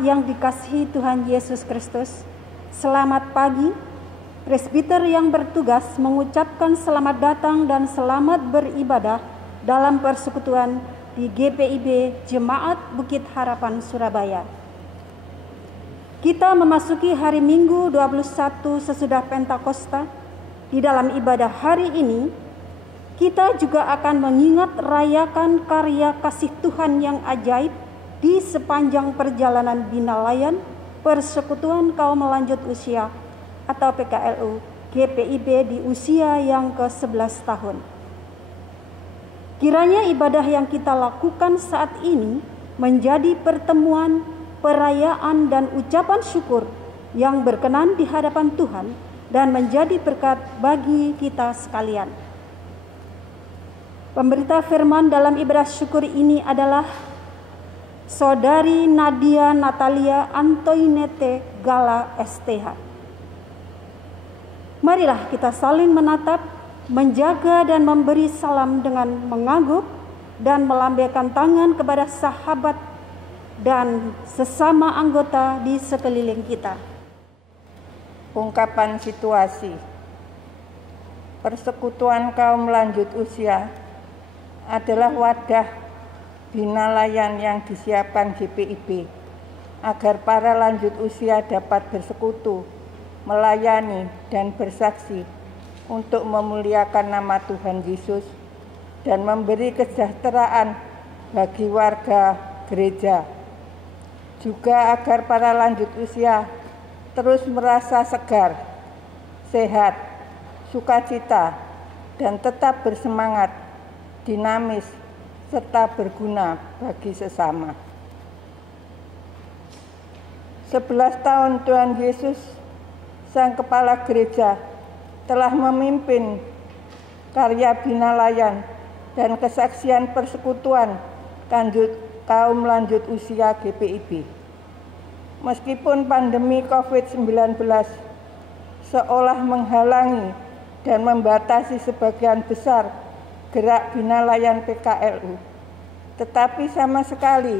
Jemaat yang dikasihi Tuhan Yesus Kristus, selamat pagi. Presbiter yang bertugas mengucapkan selamat datang dan selamat beribadah dalam persekutuan di GPIB Jemaat Bukit Harapan Surabaya. Kita memasuki hari Minggu 21 sesudah Pentakosta. Di dalam ibadah hari ini, kita juga akan mengingat rayakan karya kasih Tuhan yang ajaib di sepanjang perjalanan binalayan Persekutuan Kaum Lanjut Usia atau PKLU GPIB di usia yang ke-11 tahun. Kiranya ibadah yang kita lakukan saat ini menjadi pertemuan, perayaan, dan ucapan syukur yang berkenan di hadapan Tuhan dan menjadi berkat bagi kita sekalian. Pemberita firman dalam ibadah syukur ini adalah Saudari Nadia Natalia Antoinette Gala STH. Marilah kita saling menatap, menjaga dan memberi salam dengan mengangguk dan melambaikan tangan kepada sahabat dan sesama anggota di sekeliling kita. Ungkapan situasi. Persekutuan kaum lanjut usia adalah wadah binalayan yang disiapkan GPIB agar para lanjut usia dapat bersekutu, melayani, dan bersaksi untuk memuliakan nama Tuhan Yesus dan memberi kesejahteraan bagi warga gereja. Juga agar para lanjut usia terus merasa segar, sehat, sukacita, dan tetap bersemangat, dinamis, serta berguna bagi sesama. 11 tahun Tuhan Yesus, Sang Kepala Gereja, telah memimpin karya binalayan dan kesaksian persekutuan kaum lanjut usia GPIB. Meskipun pandemi COVID-19 seolah menghalangi dan membatasi sebagian besar gerak binalayan PKLU, tetapi sama sekali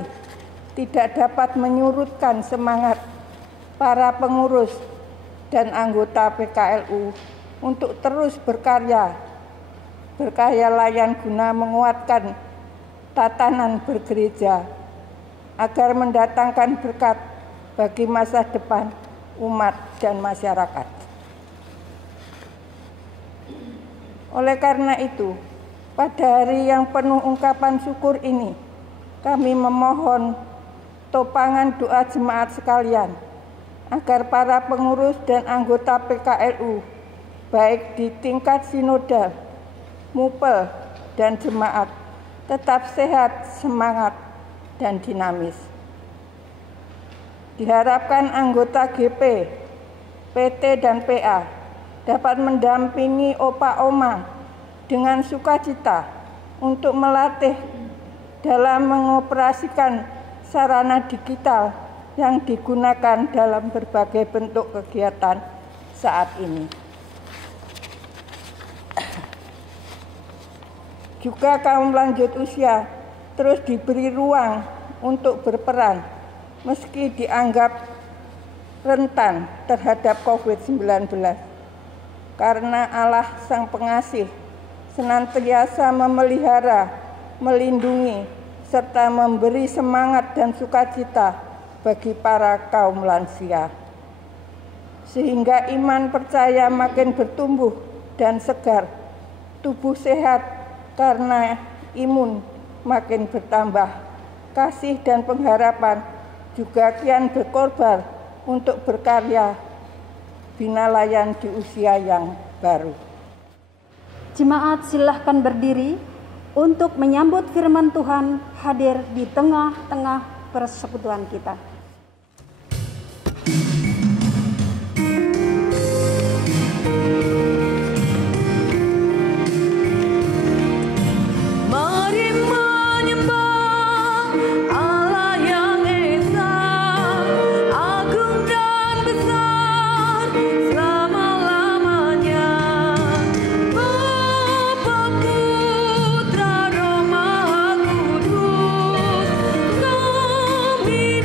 tidak dapat menyurutkan semangat para pengurus dan anggota PKLU untuk terus berkarya layan guna menguatkan tatanan bergereja agar mendatangkan berkat bagi masa depan umat dan masyarakat. Oleh karena itu, pada hari yang penuh ungkapan syukur ini, kami memohon topangan doa jemaat sekalian, agar para pengurus dan anggota PKLU, baik di tingkat sinodal, mupel, dan jemaat, tetap sehat, semangat, dan dinamis. Diharapkan anggota GP, PT, dan PA dapat mendampingi opa-oma dengan sukacita untuk melatih dalam mengoperasikan sarana digital yang digunakan dalam berbagai bentuk kegiatan saat ini. Juga kaum lanjut usia terus diberi ruang untuk berperan meski dianggap rentan terhadap COVID-19, karena Allah Sang Pengasih senantiasa memelihara, melindungi, serta memberi semangat dan sukacita bagi para kaum lansia. Sehingga iman percaya makin bertumbuh dan segar, tubuh sehat karena imun makin bertambah, kasih dan pengharapan juga kian berkorban untuk berkarya binalayan di usia yang baru. Jemaat silahkan berdiri untuk menyambut firman Tuhan hadir di tengah-tengah persekutuan kita. Putra Roh Maha Kudus, kami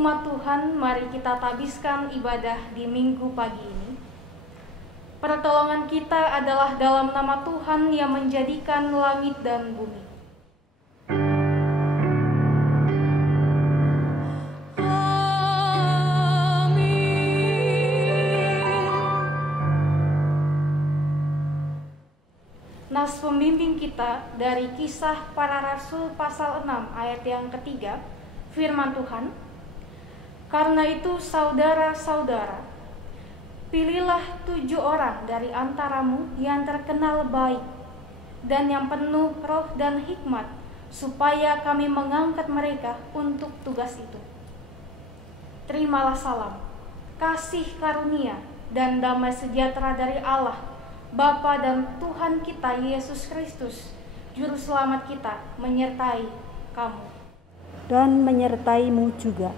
umat Tuhan, mari kita tabiskan ibadah di minggu pagi ini. Pertolongan kita adalah dalam nama Tuhan yang menjadikan langit dan bumi. Nas pembimbing kita dari Kisah Para Rasul pasal 6 ayat yang ketiga, firman Tuhan, "Karena itu saudara-saudara, pilihlah 7 orang dari antaramu yang terkenal baik dan yang penuh roh dan hikmat, supaya kami mengangkat mereka untuk tugas itu. Terimalah salam, kasih karunia, dan damai sejahtera dari Allah, Bapa dan Tuhan kita Yesus Kristus, Juru Selamat kita, menyertai kamu." Dan menyertaimu juga.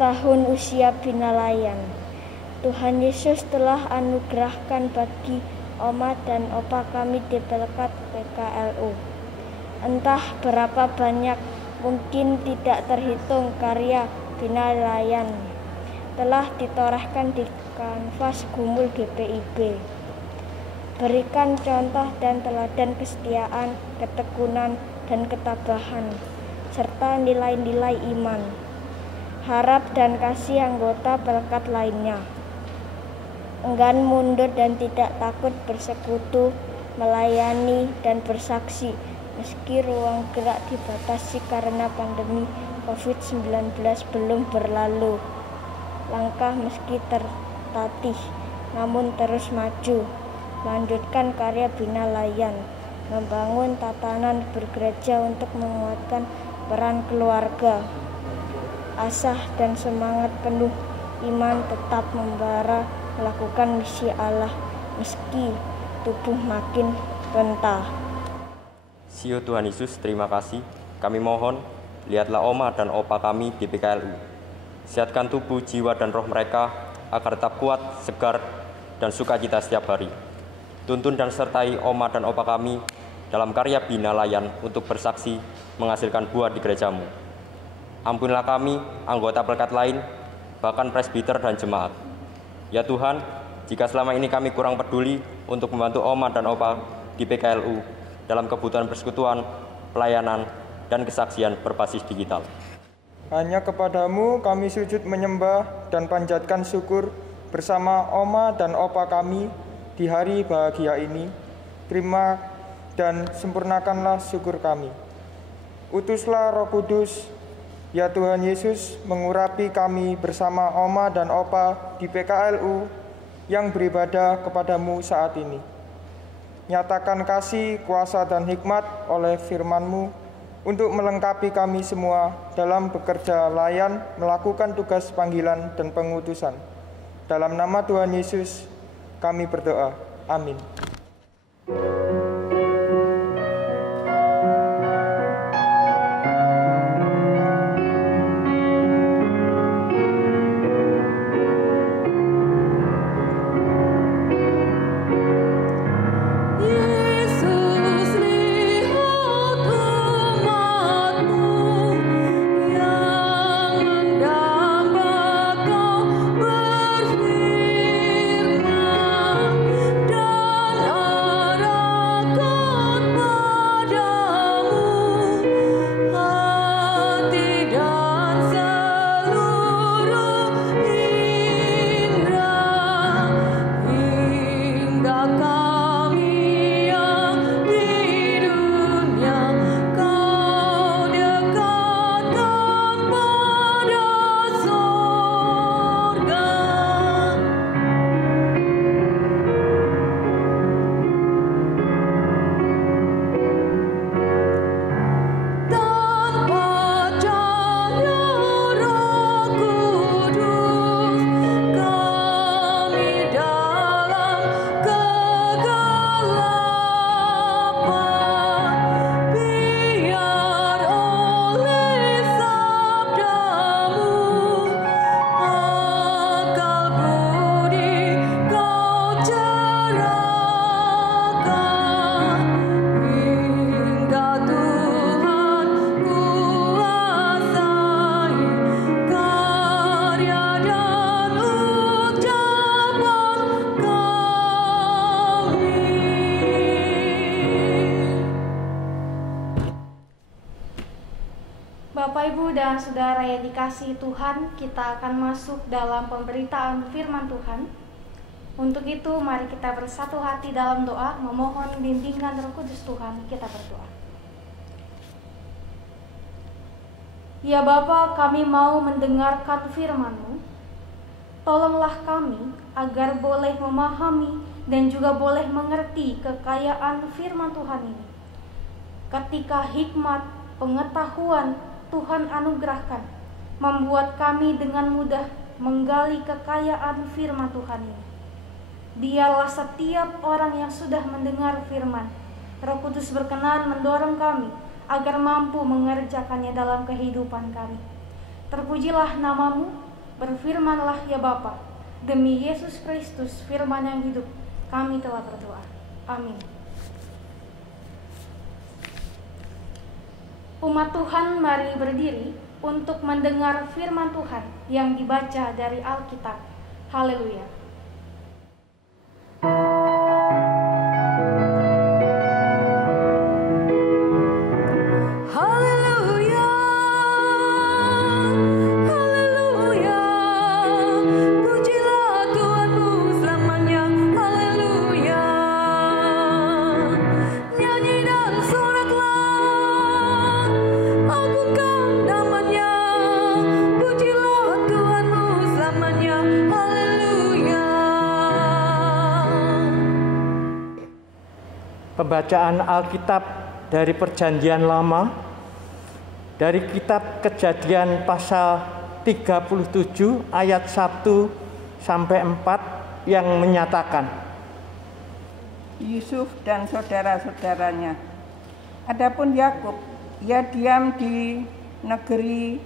Tahun usia binalayan, Tuhan Yesus telah anugerahkan bagi oma dan opa kami di Pelkat PKLU. Entah berapa banyak, mungkin tidak terhitung karya binalayan telah ditorehkan di kanvas gumul GPIB. Berikan contoh dan teladan kesetiaan, ketekunan, dan ketabahan, serta nilai-nilai iman, harap dan kasih anggota Pelkat lainnya. Enggan mundur dan tidak takut bersekutu, melayani dan bersaksi meski ruang gerak dibatasi karena pandemi COVID-19 belum berlalu. Langkah meski tertatih, namun terus maju. Lanjutkan karya binalayan, membangun tatanan bergereja untuk menguatkan peran keluarga. Asah dan semangat penuh iman tetap membara melakukan misi Allah meski tubuh makin rentah. Sio Tuhan Yesus, terima kasih. Kami mohon, lihatlah oma dan opa kami di PKLU. Sehatkan tubuh, jiwa, dan roh mereka agar tetap kuat, segar, dan sukacita setiap hari. Tuntun dan sertai oma dan opa kami dalam karya binalayan untuk bersaksi menghasilkan buah di gerejamu. Ampunilah kami, anggota Pelkat lain, bahkan presbiter dan jemaat. Ya Tuhan, jika selama ini kami kurang peduli untuk membantu oma dan opa di PKLU dalam kebutuhan persekutuan, pelayanan, dan kesaksian berbasis digital. Hanya kepadamu kami sujud menyembah dan panjatkan syukur bersama oma dan opa kami di hari bahagia ini. Terima dan sempurnakanlah syukur kami. Utuslah Roh Kudus, ya Tuhan Yesus, mengurapi kami bersama oma dan opa di PKLU yang beribadah kepadamu saat ini. Nyatakan kasih, kuasa, dan hikmat oleh firman-Mu untuk melengkapi kami semua dalam bekerja layan, melakukan tugas panggilan dan pengutusan. Dalam nama Tuhan Yesus, kami berdoa. Amin. Berfirman dan Bapak, Ibu, dan Saudara yang dikasihi Tuhan, kita akan masuk dalam pemberitaan firman Tuhan. Untuk itu, mari kita bersatu hati dalam doa, memohon bimbingan Roh Kudus Tuhan. Kita berdoa. Ya Bapa, kami mau mendengarkan firman-Mu. Tolonglah kami agar boleh memahami dan juga boleh mengerti kekayaan firman Tuhan ini. Ketika hikmat, pengetahuan Tuhan anugerahkan, membuat kami dengan mudah menggali kekayaan firman Tuhan ini. Biarlah setiap orang yang sudah mendengar firman, Roh Kudus berkenan mendorong kami agar mampu mengerjakannya dalam kehidupan kami. Terpujilah nama-Mu, berfirmanlah ya Bapa. Demi Yesus Kristus, firman yang hidup, kami telah berdoa. Amin. Umat Tuhan, mari berdiri untuk mendengar firman Tuhan yang dibaca dari Alkitab. Haleluya. Pembacaan Alkitab dari Perjanjian Lama, dari kitab Kejadian pasal 37 ayat 1 sampai 4 yang menyatakan, Yusuf dan saudara-saudaranya. Adapun Yakub, ia diam di negeri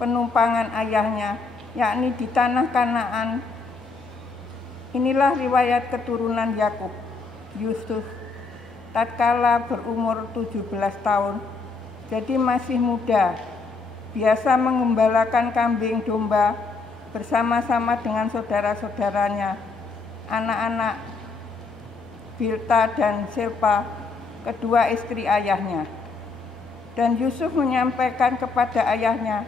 penumpangan ayahnya, yakni di tanah Kanaan. Inilah riwayat keturunan Yakub. Yusuf tatkala berumur 17 tahun, jadi masih muda, biasa mengembalakan kambing domba bersama-sama dengan saudara-saudaranya, anak-anak Bilta dan Silpa, kedua istri ayahnya. Dan Yusuf menyampaikan kepada ayahnya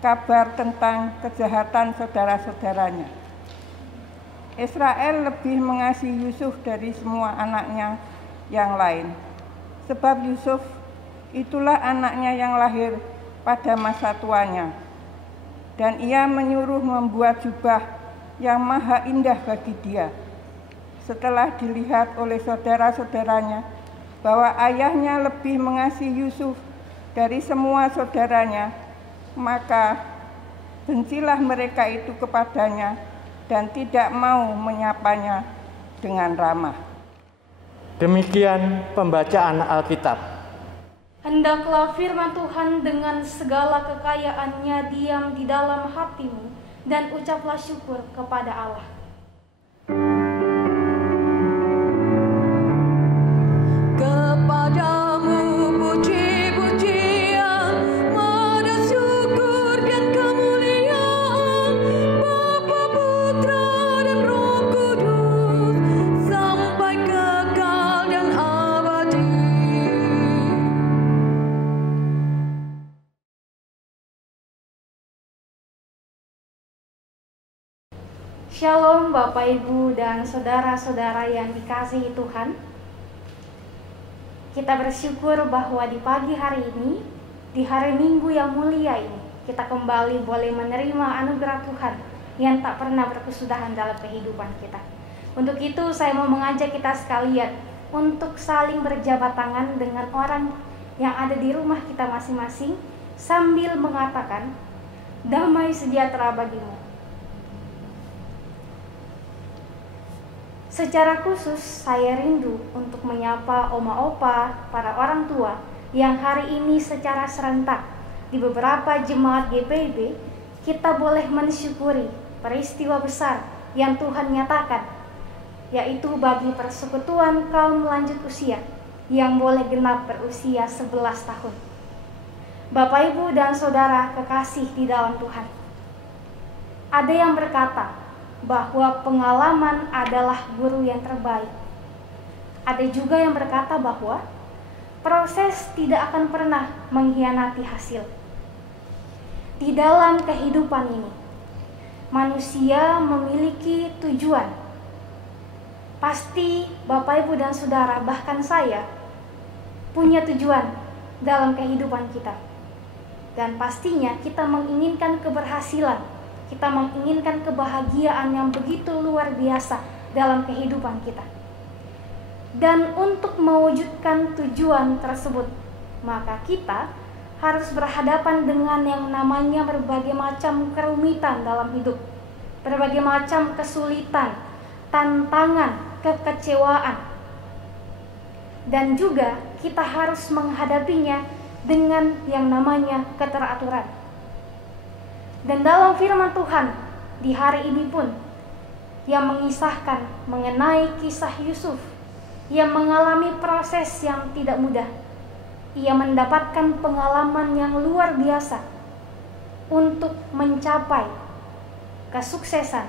kabar tentang kejahatan saudara-saudaranya. Israel lebih mengasihi Yusuf dari semua anaknya yang lain, sebab Yusuf itulah anaknya yang lahir pada masa tuanya, dan ia menyuruh membuat jubah yang maha indah bagi dia. Setelah dilihat oleh saudara-saudaranya bahwa ayahnya lebih mengasihi Yusuf dari semua saudaranya, maka bencilah mereka itu kepadanya dan tidak mau menyapanya dengan ramah. Demikian pembacaan Alkitab. Hendaklah firman Tuhan dengan segala kekayaannya diam di dalam hatimu, dan ucaplah syukur kepada Allah. Kepadamu puji-pujian, mada syukur dan kemuliaan, Bapa, Putra, dan Roh Kudus, sampai kekal dan abadi. Shalom Bapak, Ibu, dan saudara-saudara yang dikasihi Tuhan. Kita bersyukur bahwa di pagi hari ini, di hari Minggu yang mulia ini, kita kembali boleh menerima anugerah Tuhan yang tak pernah berkesudahan dalam kehidupan kita. Untuk itu saya mau mengajak kita sekalian untuk saling berjabat tangan dengan orang yang ada di rumah kita masing-masing sambil mengatakan, damai sejahtera bagimu. Secara khusus saya rindu untuk menyapa oma-opa, para orang tua yang hari ini secara serentak di beberapa jemaat GPIB kita boleh mensyukuri peristiwa besar yang Tuhan nyatakan, yaitu bagi persekutuan kaum lanjut usia yang boleh genap berusia 11 tahun. Bapak, Ibu, dan saudara kekasih di dalam Tuhan, ada yang berkata bahwa pengalaman adalah guru yang terbaik. Ada juga yang berkata bahwa proses tidak akan pernah mengkhianati hasil. Di dalam kehidupan ini, manusia memiliki tujuan. Pasti Bapak, Ibu, dan Saudara, bahkan saya, punya tujuan dalam kehidupan kita. Dan pastinya kita menginginkan keberhasilan, kita menginginkan kebahagiaan yang begitu luar biasa dalam kehidupan kita. Dan untuk mewujudkan tujuan tersebut, maka kita harus berhadapan dengan yang namanya berbagai macam kerumitan dalam hidup, berbagai macam kesulitan, tantangan, kekecewaan. Dan juga kita harus menghadapinya dengan yang namanya keteraturan. Dan dalam firman Tuhan di hari ini pun, yang mengisahkan mengenai kisah Yusuf yang mengalami proses yang tidak mudah. Ia mendapatkan pengalaman yang luar biasa untuk mencapai kesuksesan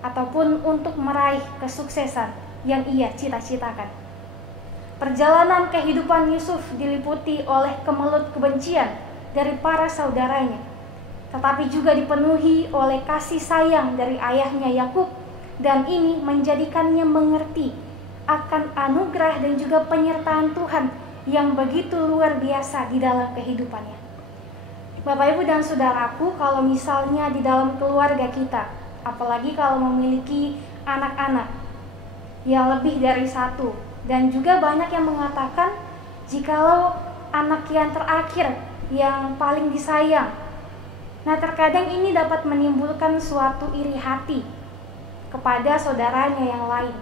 ataupun untuk meraih kesuksesan yang ia cita-citakan. Perjalanan kehidupan Yusuf diliputi oleh kemelut kebencian dari para saudaranya, tetapi juga dipenuhi oleh kasih sayang dari ayahnya Yakub, dan ini menjadikannya mengerti akan anugerah dan juga penyertaan Tuhan yang begitu luar biasa di dalam kehidupannya. Bapak, Ibu, dan Saudaraku, kalau misalnya di dalam keluarga kita, apalagi kalau memiliki anak-anak yang lebih dari satu, dan juga banyak yang mengatakan jikalau anak yang terakhir yang paling disayang, nah terkadang ini dapat menimbulkan suatu iri hati kepada saudaranya yang lain,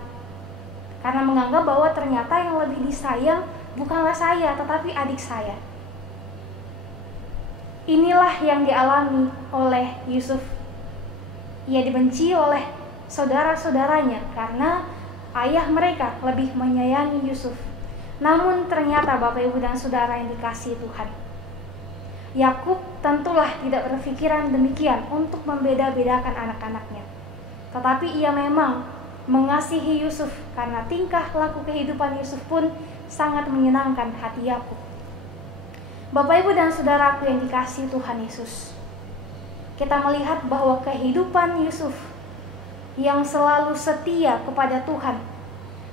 karena menganggap bahwa ternyata yang lebih disayang bukanlah saya, tetapi adik saya. Inilah yang dialami oleh Yusuf. Ia dibenci oleh saudara-saudaranya karena ayah mereka lebih menyayangi Yusuf. Namun ternyata Bapak, Ibu, dan Saudara yang dikasihi Tuhan, Yakub tentulah tidak berpikiran demikian untuk membeda-bedakan anak-anaknya. Tetapi ia memang mengasihi Yusuf karena tingkah laku kehidupan Yusuf pun sangat menyenangkan hati Yakub. Bapak, Ibu, dan Saudaraku yang dikasihi Tuhan Yesus, kita melihat bahwa kehidupan Yusuf yang selalu setia kepada Tuhan,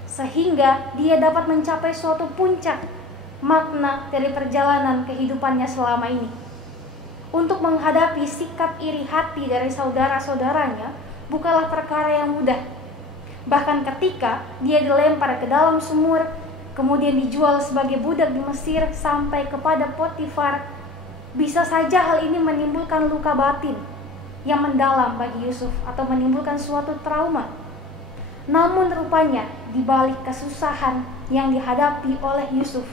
sehingga dia dapat mencapai suatu puncak makna dari perjalanan kehidupannya selama ini. Untuk menghadapi sikap iri hati dari saudara-saudaranya bukanlah perkara yang mudah. Bahkan ketika dia dilempar ke dalam sumur, kemudian dijual sebagai budak di Mesir sampai kepada Potifar, bisa saja hal ini menimbulkan luka batin yang mendalam bagi Yusuf atau menimbulkan suatu trauma. Namun rupanya di balik kesusahan yang dihadapi oleh Yusuf,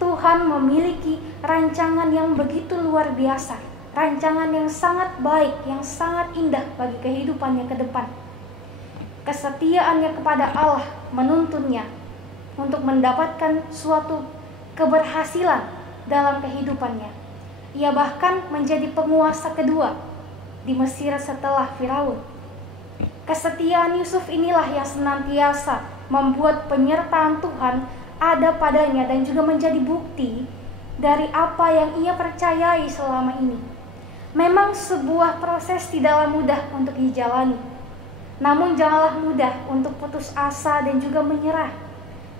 Tuhan memiliki rancangan yang begitu luar biasa, rancangan yang sangat baik, yang sangat indah bagi kehidupannya ke depan. Kesetiaannya kepada Allah menuntunnya untuk mendapatkan suatu keberhasilan dalam kehidupannya. Ia bahkan menjadi penguasa kedua di Mesir setelah Firaun. Kesetiaan Yusuf inilah yang senantiasa membuat penyertaan Tuhan ada padanya dan juga menjadi bukti dari apa yang ia percayai selama ini. Memang sebuah proses tidaklah mudah untuk dijalani. Namun janganlah mudah untuk putus asa dan juga menyerah.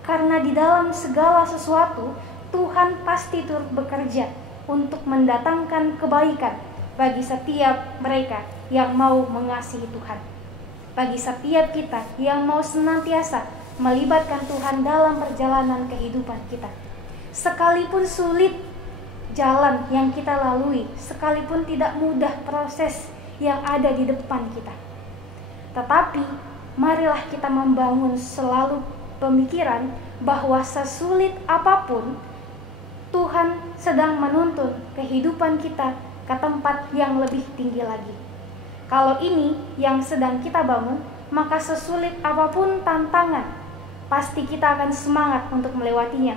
Karena di dalam segala sesuatu, Tuhan pasti turut bekerja untuk mendatangkan kebaikan bagi setiap mereka yang mau mengasihi Tuhan. Bagi setiap kita yang mau senantiasa melibatkan Tuhan dalam perjalanan kehidupan kita. Sekalipun sulit jalan yang kita lalui, sekalipun tidak mudah proses yang ada di depan kita, tetapi marilah kita membangun selalu pemikiran bahwa sesulit apapun, Tuhan sedang menuntun kehidupan kita ke tempat yang lebih tinggi lagi. Kalau ini yang sedang kita bangun, maka sesulit apapun tantangan, pasti kita akan semangat untuk melewatinya.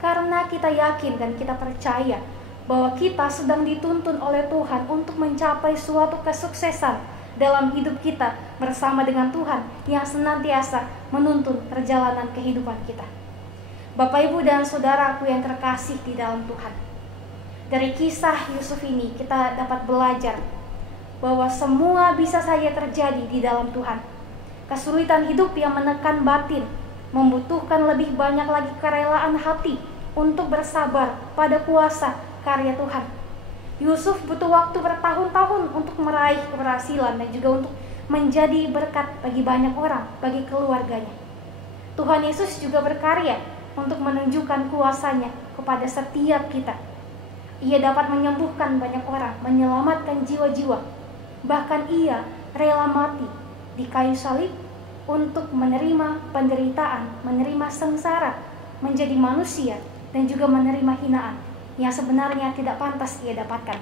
Karena kita yakin dan kita percaya bahwa kita sedang dituntun oleh Tuhan untuk mencapai suatu kesuksesan dalam hidup kita bersama dengan Tuhan yang senantiasa menuntun perjalanan kehidupan kita. Bapak, Ibu, dan Saudaraku yang terkasih di dalam Tuhan, Dari kisah Yusuf ini kita dapat belajar bahwa semua bisa saja terjadi di dalam Tuhan. Kesulitan hidup yang menekan batin membutuhkan lebih banyak lagi kerelaan hati untuk bersabar pada kuasa karya Tuhan. Yusuf butuh waktu bertahun-tahun untuk meraih keberhasilan dan juga untuk menjadi berkat bagi banyak orang, bagi keluarganya. Tuhan Yesus juga berkarya untuk menunjukkan kuasanya kepada setiap kita. Ia dapat menyembuhkan banyak orang, menyelamatkan jiwa-jiwa. Bahkan ia rela mati di kayu salib untuk menerima penderitaan, menerima sengsara, menjadi manusia, dan juga menerima hinaan yang sebenarnya tidak pantas ia dapatkan.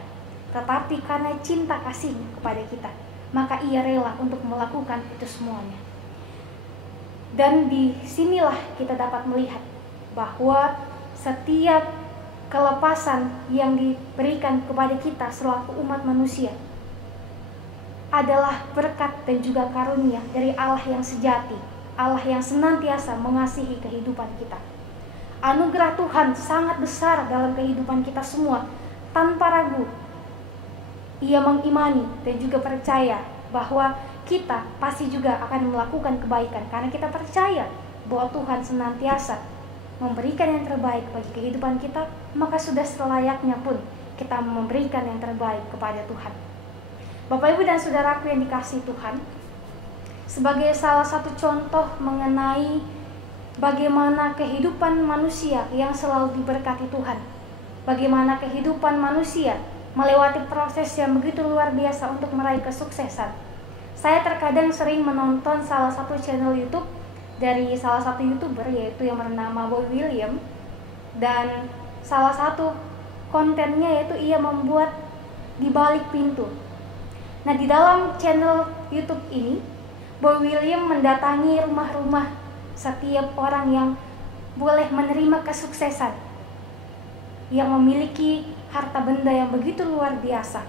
Tetapi karena cinta kasihnya kepada kita, maka ia rela untuk melakukan itu semuanya. Dan disinilah kita dapat melihat bahwa setiap kelepasan yang diberikan kepada kita selaku umat manusia adalah berkat dan juga karunia dari Allah yang sejati, Allah yang senantiasa mengasihi kehidupan kita. Anugerah Tuhan sangat besar dalam kehidupan kita semua. Tanpa ragu, ia mengimani dan juga percaya bahwa kita pasti juga akan melakukan kebaikan, karena kita percaya bahwa Tuhan senantiasa memberikan yang terbaik bagi kehidupan kita, maka sudah selayaknya pun kita memberikan yang terbaik kepada Tuhan. Bapak, Ibu, dan saudaraku yang dikasihi Tuhan, sebagai salah satu contoh mengenai bagaimana kehidupan manusia yang selalu diberkati Tuhan, bagaimana kehidupan manusia melewati proses yang begitu luar biasa untuk meraih kesuksesan. Saya terkadang sering menonton salah satu channel YouTube dari salah satu YouTuber, yaitu yang bernama Boy William, dan salah satu kontennya yaitu ia membuat di balik pintu. Nah, di dalam channel YouTube ini, Boy William mendatangi rumah-rumah setiap orang yang boleh menerima kesuksesan, yang memiliki harta benda yang begitu luar biasa,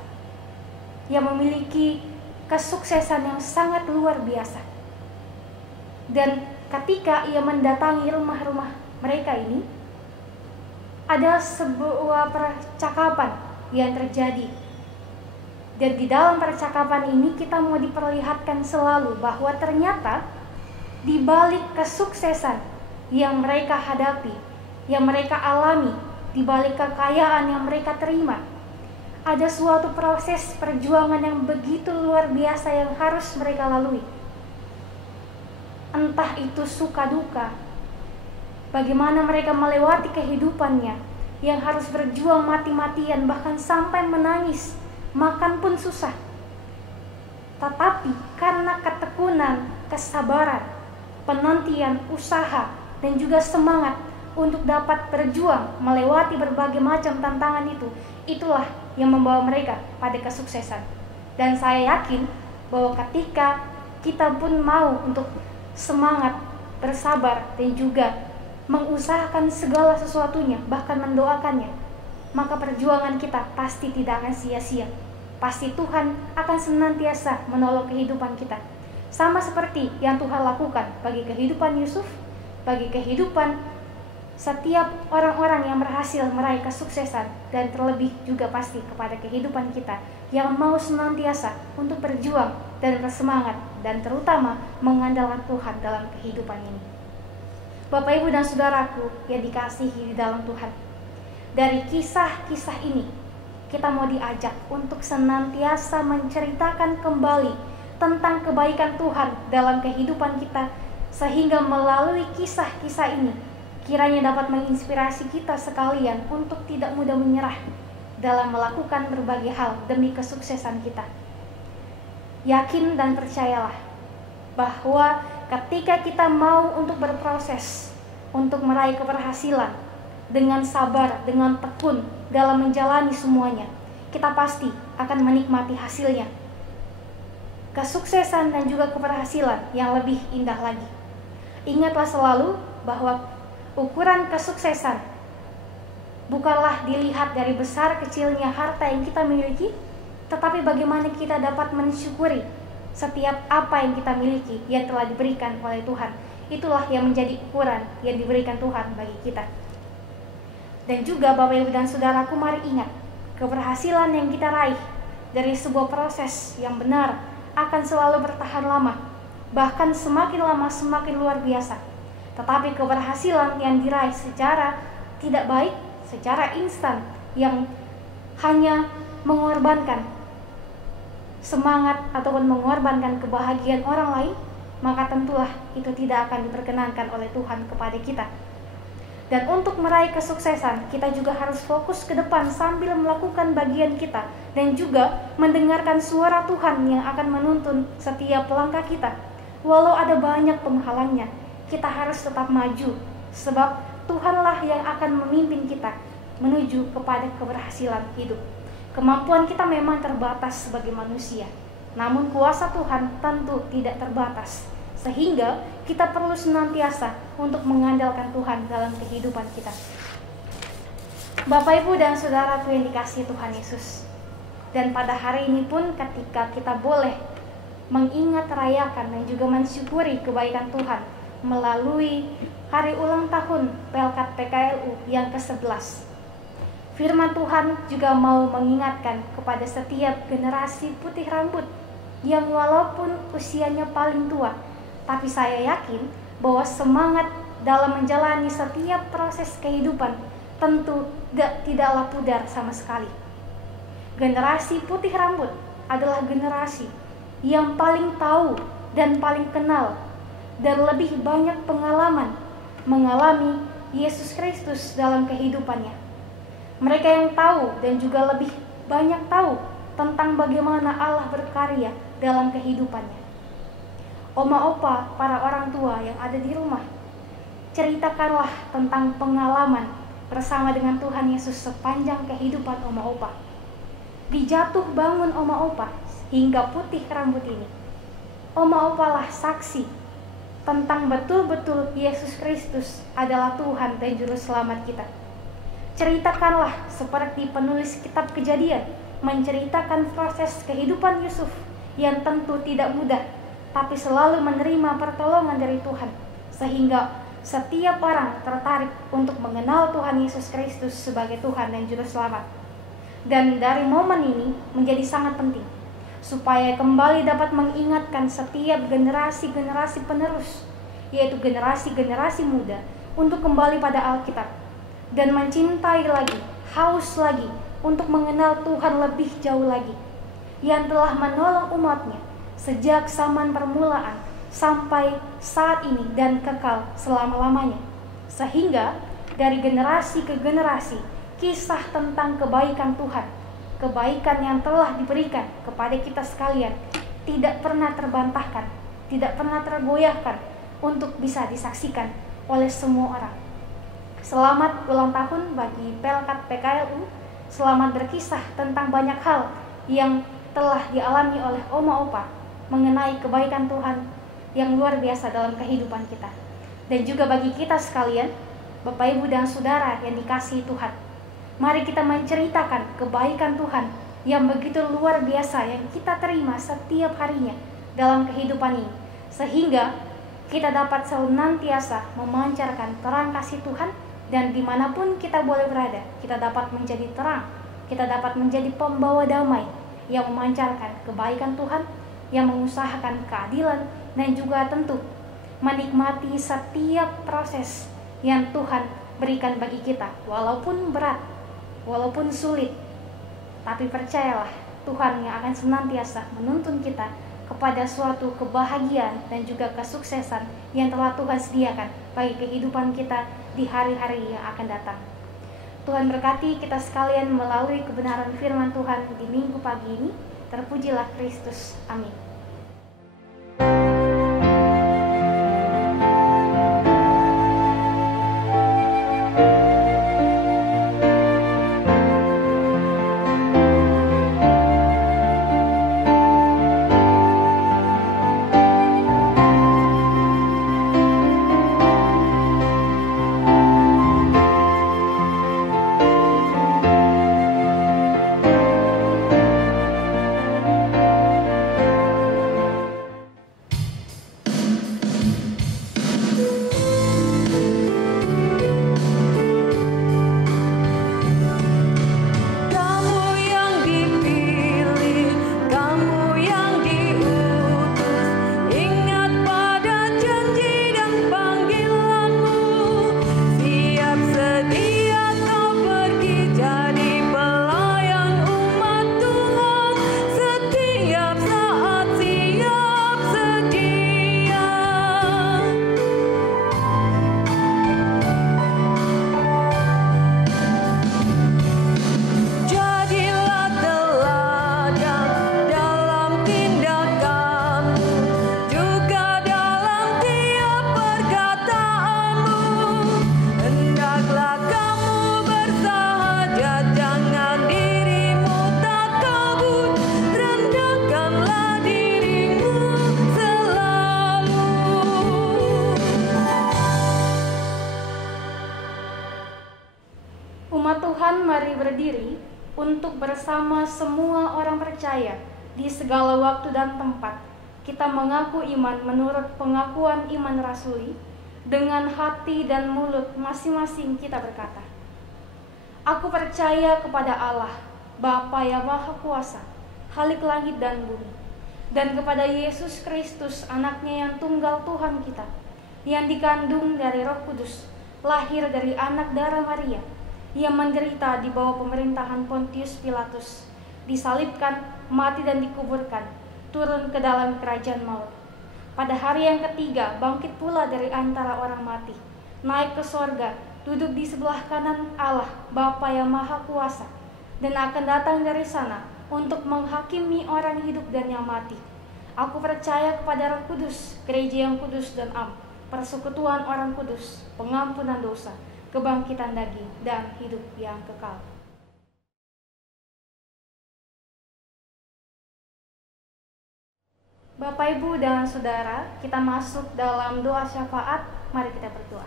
yang memiliki kesuksesan yang sangat luar biasa. Dan ketika ia mendatangi rumah-rumah mereka ini, ada sebuah percakapan yang terjadi. Dan di dalam percakapan ini kita mau diperlihatkan selalu bahwa ternyata di balik kesuksesan yang mereka hadapi, yang mereka alami, di balik kekayaan yang mereka terima, ada suatu proses perjuangan yang begitu luar biasa yang harus mereka lalui. Entah itu suka duka, bagaimana mereka melewati kehidupannya yang harus berjuang mati-matian, bahkan sampai menangis, makan pun susah. Tetapi karena ketekunan, kesabaran, penantian, usaha, dan juga semangat untuk dapat berjuang melewati berbagai macam tantangan itu, itulah yang membawa mereka pada kesuksesan. Dan saya yakin bahwa ketika kita pun mau untuk semangat, bersabar, dan juga mengusahakan segala sesuatunya, bahkan mendoakannya, maka perjuangan kita pasti tidak akan sia-sia. Pasti Tuhan akan senantiasa menolong kehidupan kita. Sama seperti yang Tuhan lakukan bagi kehidupan Yusuf, bagi kehidupan setiap orang-orang yang berhasil meraih kesuksesan, dan terlebih juga pasti kepada kehidupan kita yang mau senantiasa untuk berjuang dan bersemangat, dan terutama mengandalkan Tuhan dalam kehidupan ini. Bapak, Ibu, dan saudaraku yang dikasihi di dalam Tuhan, dari kisah-kisah ini kita mau diajak untuk senantiasa menceritakan kembali tentang kebaikan Tuhan dalam kehidupan kita, sehingga melalui kisah-kisah ini kiranya dapat menginspirasi kita sekalian untuk tidak mudah menyerah dalam melakukan berbagai hal demi kesuksesan kita. Yakin dan percayalah bahwa ketika kita mau untuk berproses, untuk meraih keberhasilan dengan sabar, dengan tekun dalam menjalani semuanya, kita pasti akan menikmati hasilnya. Kesuksesan dan juga keberhasilan yang lebih indah lagi. Ingatlah selalu bahwa ukuran kesuksesan bukanlah dilihat dari besar kecilnya harta yang kita miliki, tetapi bagaimana kita dapat mensyukuri setiap apa yang kita miliki yang telah diberikan oleh Tuhan. Itulah yang menjadi ukuran yang diberikan Tuhan bagi kita. Dan juga Bapak, Ibu, dan saudaraku, mari ingat keberhasilan yang kita raih dari sebuah proses yang benar akan selalu bertahan lama, bahkan semakin lama semakin luar biasa. Tetapi keberhasilan yang diraih secara tidak baik, secara instan, yang hanya mengorbankan semangat ataupun mengorbankan kebahagiaan orang lain, maka tentulah itu tidak akan diperkenankan oleh Tuhan kepada kita. Dan untuk meraih kesuksesan, kita juga harus fokus ke depan sambil melakukan bagian kita dan juga mendengarkan suara Tuhan yang akan menuntun setiap langkah kita. Walau ada banyak penghalangnya, kita harus tetap maju, sebab Tuhanlah yang akan memimpin kita menuju kepada keberhasilan hidup. Kemampuan kita memang terbatas sebagai manusia, namun kuasa Tuhan tentu tidak terbatas, sehingga kita perlu senantiasa untuk mengandalkan Tuhan dalam kehidupan kita. Bapak, Ibu, dan saudaraku yang dikasihi Tuhan Yesus, dan pada hari ini pun ketika kita boleh mengingat, rayakan, dan juga mensyukuri kebaikan Tuhan melalui hari ulang tahun Pelkat PKLU yang ke-11, Firman Tuhan juga mau mengingatkan kepada setiap generasi putih rambut yang walaupun usianya paling tua, tapi saya yakin bahwa semangat dalam menjalani setiap proses kehidupan tentu tidaklah pudar sama sekali. Generasi putih rambut adalah generasi yang paling tahu dan paling kenal dan lebih banyak pengalaman mengalami Yesus Kristus dalam kehidupannya. Mereka yang tahu dan juga lebih banyak tahu tentang bagaimana Allah berkarya dalam kehidupannya. Oma opa, para orang tua yang ada di rumah, ceritakanlah tentang pengalaman bersama dengan Tuhan Yesus sepanjang kehidupan oma opa. Dijatuh bangun oma opa hingga putih rambut ini, oma opa lah saksi tentang betul-betul Yesus Kristus adalah Tuhan dan Juru Selamat kita. Ceritakanlah seperti penulis kitab Kejadian menceritakan proses kehidupan Yusuf yang tentu tidak mudah, tapi selalu menerima pertolongan dari Tuhan, sehingga setiap orang tertarik untuk mengenal Tuhan Yesus Kristus sebagai Tuhan dan Juru Selamat. Dan dari momen ini menjadi sangat penting, supaya kembali dapat mengingatkan setiap generasi-generasi penerus, yaitu generasi-generasi muda, untuk kembali pada Alkitab dan mencintai lagi, haus lagi untuk mengenal Tuhan lebih jauh lagi, yang telah menolong umatnya sejak zaman permulaan sampai saat ini dan kekal selama-lamanya. Sehingga dari generasi ke generasi, kisah tentang kebaikan Tuhan, kebaikan yang telah diberikan kepada kita sekalian, tidak pernah terbantahkan, tidak pernah tergoyahkan untuk bisa disaksikan oleh semua orang. Selamat ulang tahun bagi Pelkat PKLU. Selamat berkisah tentang banyak hal yang telah dialami oleh oma opa mengenai kebaikan Tuhan yang luar biasa dalam kehidupan kita. Dan juga bagi kita sekalian, Bapak, Ibu, dan saudara yang dikasihi Tuhan, mari kita menceritakan kebaikan Tuhan yang begitu luar biasa yang kita terima setiap harinya dalam kehidupan ini, sehingga kita dapat senantiasa memancarkan terang kasih Tuhan. Dan dimanapun kita boleh berada, kita dapat menjadi terang, kita dapat menjadi pembawa damai yang memancarkan kebaikan Tuhan, yang mengusahakan keadilan, dan juga tentu menikmati setiap proses yang Tuhan berikan bagi kita, walaupun berat, walaupun sulit. Tapi percayalah, Tuhan yang akan senantiasa menuntun kita kepada suatu kebahagiaan dan juga kesuksesan yang telah Tuhan sediakan bagi kehidupan kita di hari-hari yang akan datang. Tuhan berkati kita sekalian melalui kebenaran firman Tuhan di minggu pagi ini. Terpujilah Kristus. Amin. Umat Tuhan, mari berdiri untuk bersama semua orang percaya di segala waktu dan tempat kita mengaku iman menurut pengakuan iman rasuli. Dengan hati dan mulut masing-masing kita berkata, Aku percaya kepada Allah, Bapa yang Maha Kuasa, Khalik langit dan bumi, dan kepada Yesus Kristus, anaknya yang tunggal Tuhan kita, yang dikandung dari Roh Kudus, lahir dari anak darah Maria, yang menderita di bawah pemerintahan Pontius Pilatus, disalibkan, mati dan dikuburkan, turun ke dalam kerajaan maut. Pada hari yang ketiga bangkit pula dari antara orang mati, naik ke sorga, duduk di sebelah kanan Allah Bapa yang Maha Kuasa, dan akan datang dari sana untuk menghakimi orang hidup dan yang mati. Aku percaya kepada Roh Kudus, gereja yang kudus dan am, persekutuan orang kudus, pengampunan dosa, kebangkitan daging, dan hidup yang kekal. Bapak, Ibu, dan Saudara, kita masuk dalam doa syafaat. Mari kita berdoa.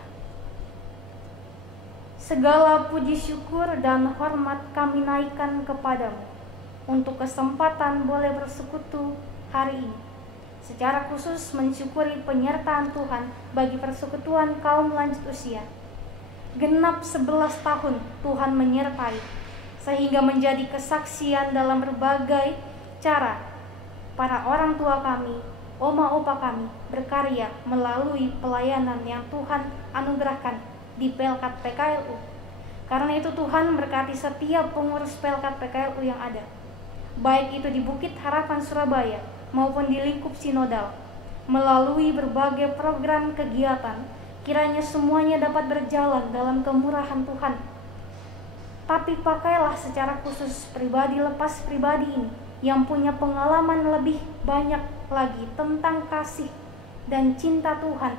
Segala puji syukur dan hormat kami naikkan kepadamu untuk kesempatan boleh bersekutu hari ini. Secara khusus mensyukuri penyertaan Tuhan bagi persekutuan kaum lanjut usia. Genap 11 tahun Tuhan menyertai, sehingga menjadi kesaksian dalam berbagai cara para orang tua kami, oma opa kami berkarya melalui pelayanan yang Tuhan anugerahkan di Pelkat PKLU. Karena itu Tuhan berkati setiap pengurus Pelkat PKLU yang ada, baik itu di Bukit Harapan Surabaya maupun di lingkup sinodal, melalui berbagai program kegiatan. Kiranya semuanya dapat berjalan dalam kemurahan Tuhan. Tapi pakailah secara khusus pribadi lepas pribadi ini yang punya pengalaman lebih banyak lagi tentang kasih dan cinta Tuhan,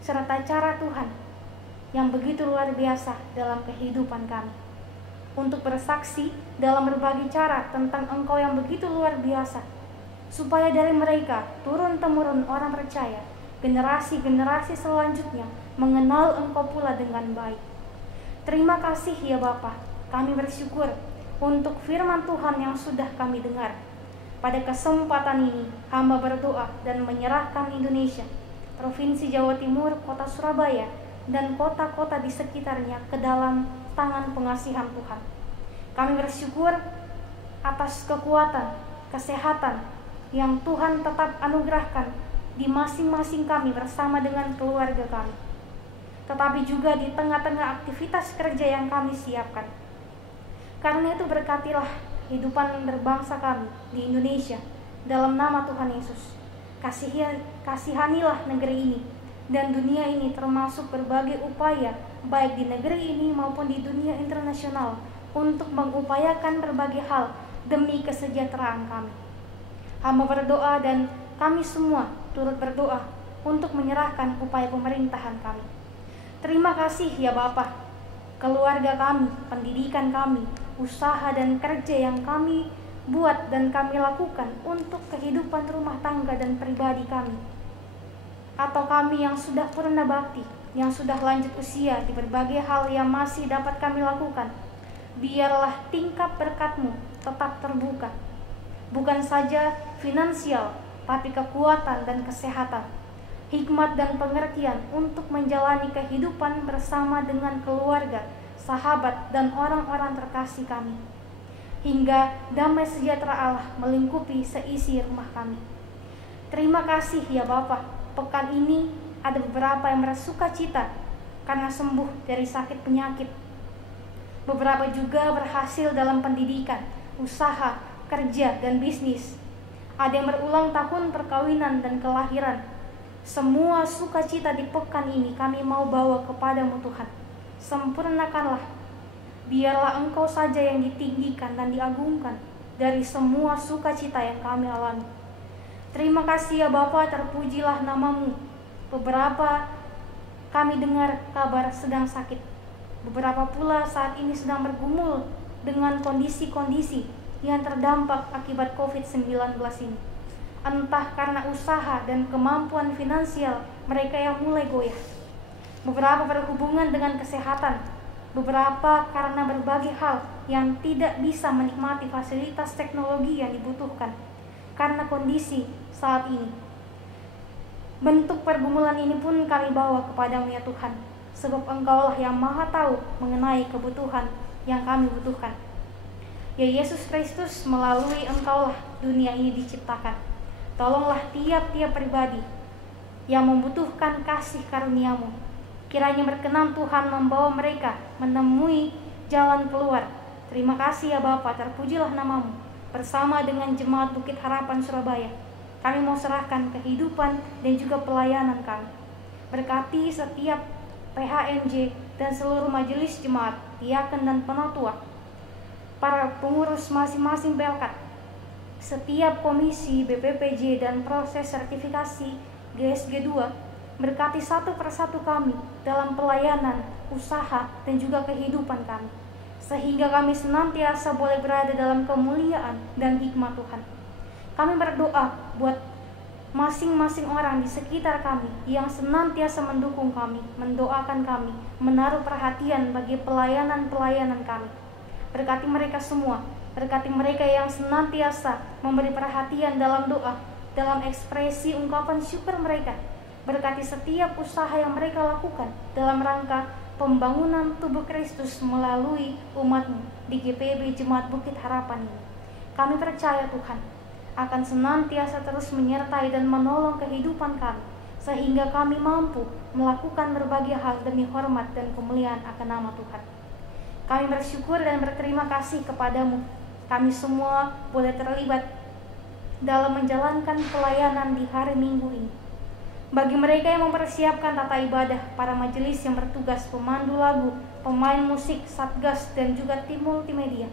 serta cara Tuhan yang begitu luar biasa dalam kehidupan kami, untuk bersaksi dalam berbagai cara tentang Engkau yang begitu luar biasa, supaya dari mereka turun-temurun orang percaya, generasi-generasi selanjutnya mengenal Engkau pula dengan baik. Terima kasih ya Bapa, kami bersyukur untuk firman Tuhan yang sudah kami dengar. Pada kesempatan ini, hamba berdoa dan menyerahkan Indonesia, Provinsi Jawa Timur, Kota Surabaya, dan kota-kota di sekitarnya ke dalam tangan pengasihan Tuhan. Kami bersyukur atas kekuatan, kesehatan yang Tuhan tetap anugerahkan di masing-masing kami bersama dengan keluarga kami, tetapi juga di tengah-tengah aktivitas kerja yang kami siapkan. Karena itu berkatilah kehidupan berbangsa kami di Indonesia dalam nama Tuhan Yesus. Kasihanilah negeri ini dan dunia ini, termasuk berbagai upaya baik di negeri ini maupun di dunia internasional untuk mengupayakan berbagai hal demi kesejahteraan kami. Hamba berdoa dan kami semua turut berdoa untuk menyerahkan upaya pemerintahan kami. Terima kasih ya Bapa, keluarga kami, pendidikan kami, usaha dan kerja yang kami buat dan kami lakukan untuk kehidupan rumah tangga dan pribadi kami, atau kami yang sudah purna bakti, yang sudah lanjut usia di berbagai hal yang masih dapat kami lakukan. Biarlah tingkap berkat-Mu tetap terbuka, bukan saja finansial, tapi kekuatan dan kesehatan, hikmat dan pengertian untuk menjalani kehidupan bersama dengan keluarga, sahabat, dan orang-orang terkasih kami, hingga damai sejahtera Allah melingkupi seisi rumah kami. Terima kasih ya Bapa, pekan ini ada beberapa yang bersukacita karena sembuh dari sakit penyakit. Beberapa juga berhasil dalam pendidikan, usaha, kerja, dan bisnis. Ada yang berulang tahun perkawinan dan kelahiran. Semua sukacita di pekan ini kami mau bawa kepadamu Tuhan. Sempurnakanlah, biarlah Engkau saja yang ditinggikan dan diagungkan dari semua sukacita yang kami alami. Terima kasih ya Bapa, terpujilah nama-Mu. Beberapa kami dengar kabar sedang sakit, beberapa pula saat ini sedang bergumul dengan kondisi-kondisi yang terdampak akibat COVID-19 ini. Entah karena usaha dan kemampuan finansial mereka yang mulai goyah. Beberapa berhubungan dengan kesehatan, beberapa karena berbagai hal yang tidak bisa menikmati fasilitas teknologi yang dibutuhkan karena kondisi saat ini. Bentuk pergumulan ini pun kami bawa kepadamu ya Tuhan, sebab Engkaulah yang maha tahu mengenai kebutuhan yang kami butuhkan. Ya Yesus Kristus, melalui Engkaulah dunia ini diciptakan. Tolonglah tiap-tiap pribadi yang membutuhkan kasih karunia-Mu. Kiranya berkenan Tuhan membawa mereka menemui jalan keluar. Terima kasih ya Bapa, terpujilah nama-Mu. Bersama dengan Jemaat Bukit Harapan Surabaya, kami mau serahkan kehidupan dan juga pelayanan kami. Berkati setiap PHMJ dan seluruh majelis jemaat, diaken dan penatua, para pengurus masing-masing Belkat, setiap komisi BPPJ dan proses sertifikasi GSG 2, berkati satu persatu kami dalam pelayanan, usaha, dan juga kehidupan kami, sehingga kami senantiasa boleh berada dalam kemuliaan dan hikmat Tuhan. Kami berdoa buat masing-masing orang di sekitar kami yang senantiasa mendukung kami, mendoakan kami, menaruh perhatian bagi pelayanan-pelayanan kami. Berkati mereka semua, berkati mereka yang senantiasa memberi perhatian dalam doa, dalam ekspresi ungkapan syukur mereka. Berkati setiap usaha yang mereka lakukan dalam rangka pembangunan tubuh Kristus melalui umat-Mu di GPB Jemaat Bukit Harapan ini. Kami percaya Tuhan akan senantiasa terus menyertai dan menolong kehidupan kami, sehingga kami mampu melakukan berbagai hal demi hormat dan kemuliaan akan nama Tuhan. Kami bersyukur dan berterima kasih kepadamu. Kami semua boleh terlibat dalam menjalankan pelayanan di hari Minggu ini. Bagi mereka yang mempersiapkan tata ibadah, para majelis yang bertugas, pemandu lagu, pemain musik, satgas, dan juga tim multimedia,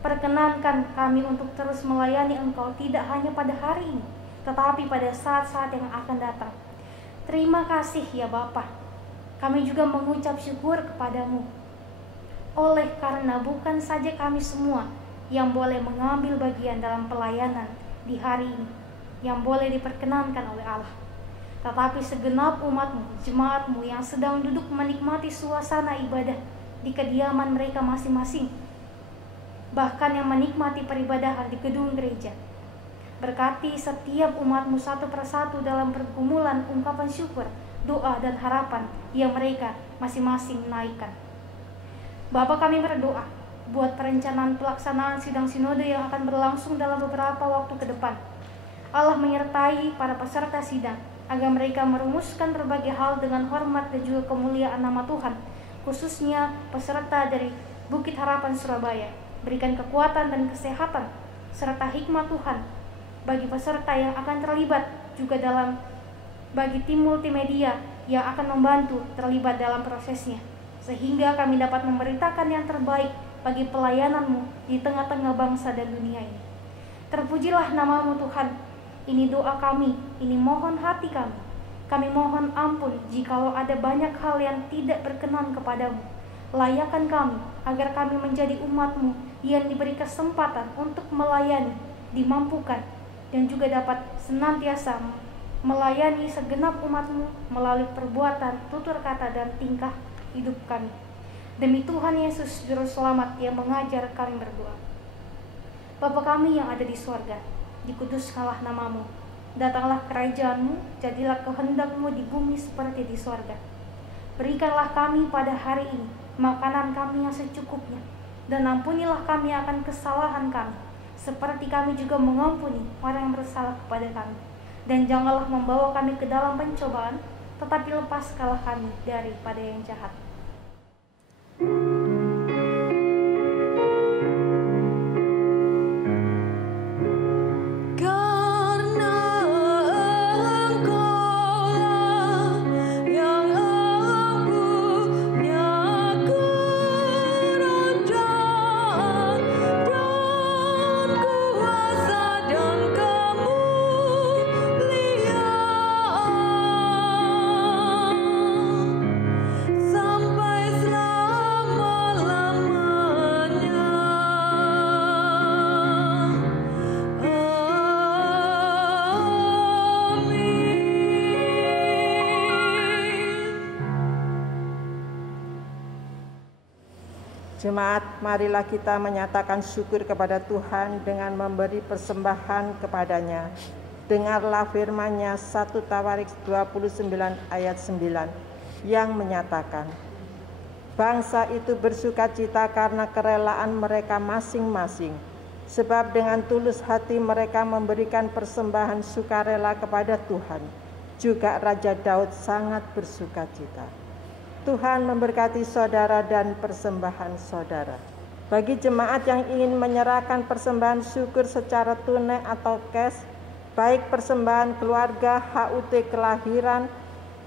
perkenankan kami untuk terus melayani Engkau tidak hanya pada hari ini, tetapi pada saat-saat yang akan datang. Terima kasih ya Bapa. Kami juga mengucap syukur kepadamu, oleh karena bukan saja kami semua yang boleh mengambil bagian dalam pelayanan di hari ini, yang boleh diperkenankan oleh Allah, tetapi segenap umat-Mu, jemaat-Mu yang sedang duduk menikmati suasana ibadah di kediaman mereka masing-masing, bahkan yang menikmati peribadahan di gedung gereja. Berkati setiap umat-Mu satu persatu dalam pergumulan ungkapan syukur, doa, dan harapan yang mereka masing-masing naikkan. Bapa, kami berdoa buat perencanaan pelaksanaan sidang sinode yang akan berlangsung dalam beberapa waktu ke depan. Allah menyertai para peserta sidang agar mereka merumuskan berbagai hal dengan hormat dan juga kemuliaan nama Tuhan, khususnya peserta dari Bukit Harapan Surabaya. Berikan kekuatan dan kesehatan serta hikmat Tuhan bagi peserta yang akan terlibat, juga dalam bagi tim multimedia yang akan membantu terlibat dalam prosesnya, sehingga kami dapat memberitakan yang terbaik bagi pelayanan-Mu di tengah-tengah bangsa dan dunia ini. Terpujilah nama-Mu Tuhan. Ini doa kami, ini mohon hati kami. Kami mohon ampun jikalau ada banyak hal yang tidak berkenan kepadamu. Layakan kami agar kami menjadi umat-Mu yang diberi kesempatan untuk melayani, dimampukan, dan juga dapat senantiasa melayani segenap umat-Mu melalui perbuatan, tutur kata, dan tingkah hidup kami. Demi Tuhan Yesus Juru Selamat yang mengajar, kami berdoa. Bapa kami yang ada di sorga, dikuduskanlah nama-Mu. Datanglah kerajaan-Mu, jadilah kehendak-Mu di bumi seperti di sorga. Berikanlah kami pada hari ini makanan kami yang secukupnya, dan ampunilah kami akan kesalahan kami, seperti kami juga mengampuni orang yang bersalah kepada kami. Dan janganlah membawa kami ke dalam pencobaan, tetapi lepaskanlah kami daripada yang jahat. Sampai Jemaat, marilah kita menyatakan syukur kepada Tuhan dengan memberi persembahan kepadanya. Dengarlah firman-Nya 1 Tawarik 29 ayat 9 yang menyatakan, bangsa itu bersukacita karena kerelaan mereka masing-masing, sebab dengan tulus hati mereka memberikan persembahan sukarela kepada Tuhan. Juga Raja Daud sangat bersukacita. Tuhan memberkati saudara dan persembahan saudara. Bagi jemaat yang ingin menyerahkan persembahan syukur secara tunai atau cash, baik persembahan keluarga, HUT kelahiran,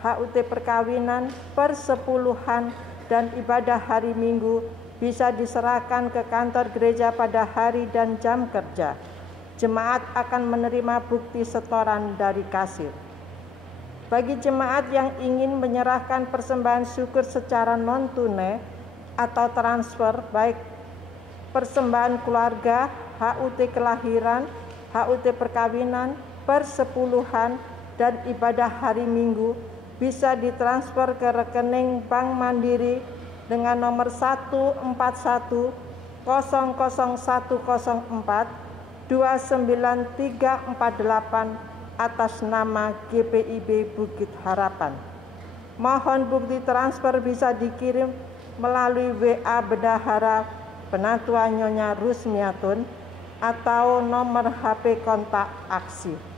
HUT perkawinan, persepuluhan, dan ibadah hari Minggu, bisa diserahkan ke kantor gereja pada hari dan jam kerja. Jemaat akan menerima bukti setoran dari kasir. Bagi jemaat yang ingin menyerahkan persembahan syukur secara non-tunai atau transfer, baik persembahan keluarga, HUT kelahiran, HUT perkawinan, persepuluhan, dan ibadah hari Minggu, bisa ditransfer ke rekening Bank Mandiri dengan nomor 141 00104 29348 atas nama GPIB Bukit Harapan. Mohon bukti transfer bisa dikirim melalui WA Bendahara Penatua Nyonya Rusmiatun atau nomor HP kontak aksi.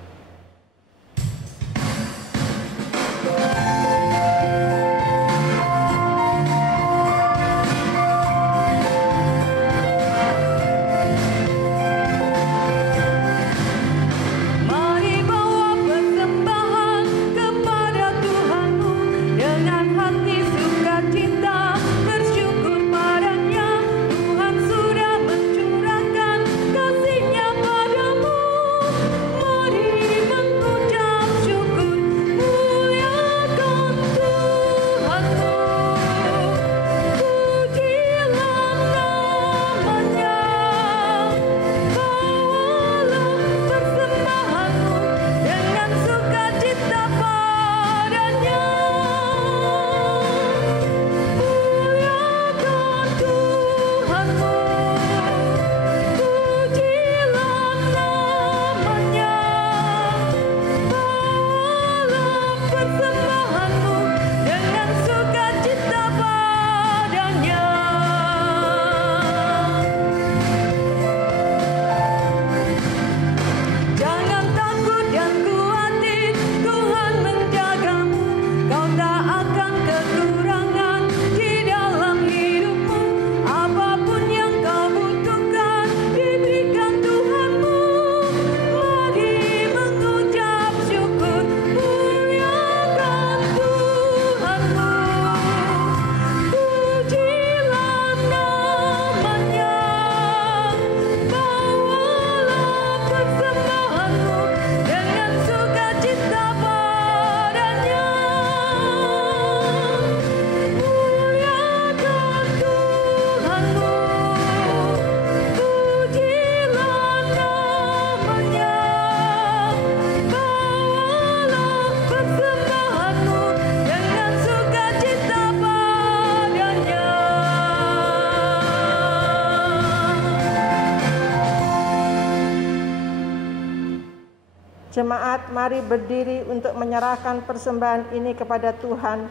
Jemaat, mari berdiri untuk menyerahkan persembahan ini kepada Tuhan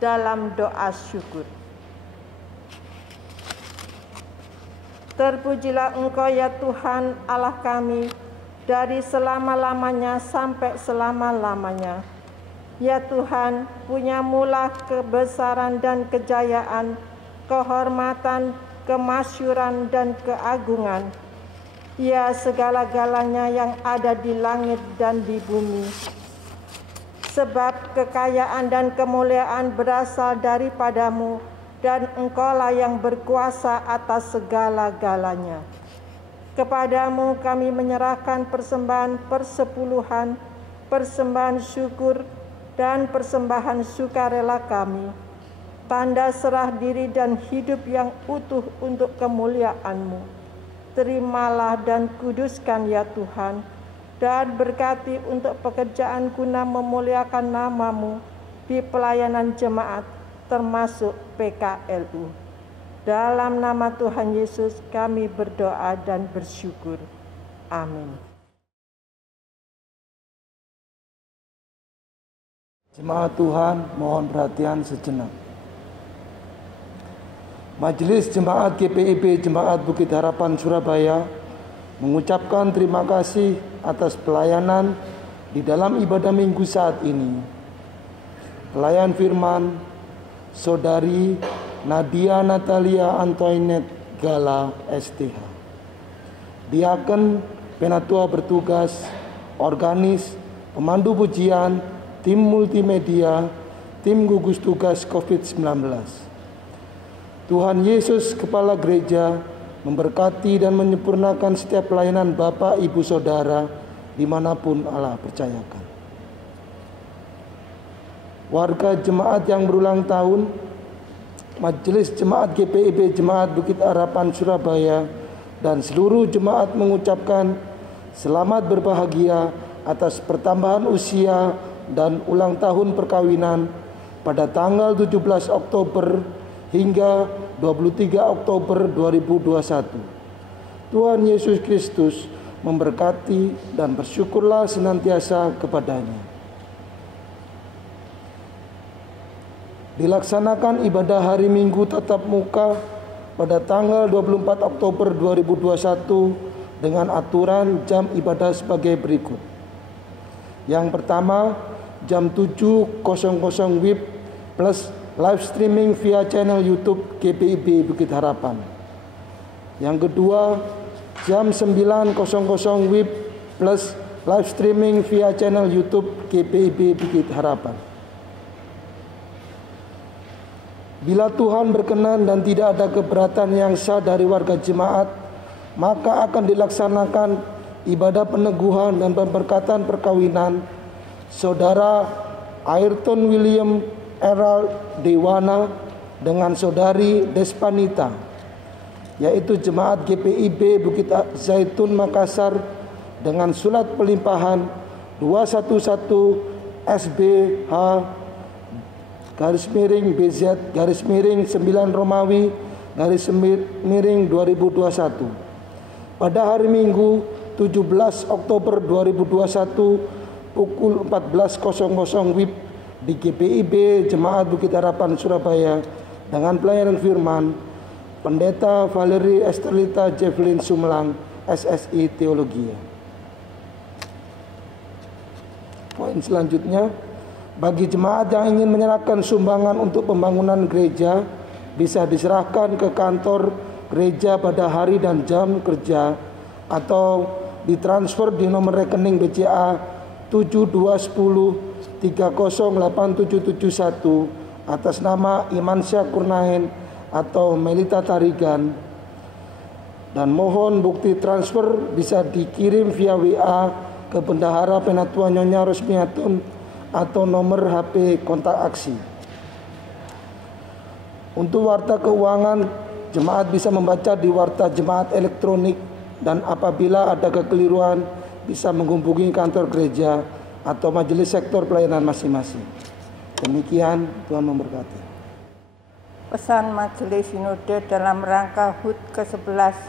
dalam doa syukur. Terpujilah Engkau ya Tuhan Allah kami, dari selama-lamanya sampai selama-lamanya. Ya Tuhan, punyamulah kebesaran dan kejayaan, kehormatan, kemasyuran, dan keagungan. Ya segala-galanya yang ada di langit dan di bumi. Sebab kekayaan dan kemuliaan berasal daripadamu, dan Engkaulah yang berkuasa atas segala-galanya. Kepadamu kami menyerahkan persembahan persepuluhan, persembahan syukur, dan persembahan sukarela kami, tanda serah diri dan hidup yang utuh untuk kemuliaan-Mu. Terimalah dan kuduskan ya Tuhan, dan berkati untuk pekerjaan guna memuliakan nama-Mu di pelayanan jemaat, termasuk PKLU. Dalam nama Tuhan Yesus kami berdoa dan bersyukur. Amin. Jemaat Tuhan, mohon perhatian sejenak. Majelis Jemaat GPIB Jemaat Bukit Harapan Surabaya mengucapkan terima kasih atas pelayanan di dalam ibadah minggu saat ini. Pelayan firman, Saudari Nadia Natalia Antoinette Gala STH. Diaken, penatua bertugas, organis, pemandu pujian, tim multimedia, tim gugus tugas COVID-19. Tuhan Yesus Kepala Gereja memberkati dan menyempurnakan setiap pelayanan Bapak, Ibu, Saudara dimanapun Allah percayakan. Warga jemaat yang berulang tahun, Majelis Jemaat GPIB Jemaat Bukit Harapan Surabaya dan seluruh jemaat mengucapkan selamat berbahagia atas pertambahan usia dan ulang tahun perkawinan pada tanggal 17 Oktober hingga 23 Oktober 2021. Tuhan Yesus Kristus memberkati dan bersyukurlah senantiasa kepadanya. Dilaksanakan ibadah hari Minggu tatap muka pada tanggal 24 Oktober 2021 dengan aturan jam ibadah sebagai berikut. Yang pertama, jam 7.00 WIB plus live streaming via channel YouTube GPIB Bukit Harapan. Yang kedua, jam 9.00 WIB plus live streaming via channel YouTube GPIB Bukit Harapan. Bila Tuhan berkenan dan tidak ada keberatan yang sah dari warga jemaat, maka akan dilaksanakan ibadah peneguhan dan pemberkatan perkawinan Saudara Ayrton William Erald Dewana dengan Saudari Despanita, yaitu jemaat GPIB Bukit Zaitun Makassar dengan surat pelimpahan 211 SBH _BZ _9 Romawi _2021 pada hari Minggu 17 Oktober 2021 pukul 14.00 WIB di GPIB Jemaat Bukit Harapan Surabaya dengan pelayanan firman Pendeta Valerie Esterlita Jevelin Sumlang SSI Teologia. Poin selanjutnya, bagi jemaat yang ingin menyerahkan sumbangan untuk pembangunan gereja bisa diserahkan ke kantor gereja pada hari dan jam kerja atau ditransfer di nomor rekening BCA 7210308771 atas nama Imansyah Kurnahen atau Melita Tarigan, dan mohon bukti transfer bisa dikirim via WA ke Bendahara Penatua Nyonya Rosmiatun atau nomor HP kontak aksi. Untuk warta keuangan, jemaat bisa membaca di warta jemaat elektronik, dan apabila ada kekeliruan bisa menghubungi kantor gereja atau majelis sektor pelayanan masing-masing. Demikian, Tuhan memberkati. Pesan Majelis Sinode dalam rangka HUT ke-11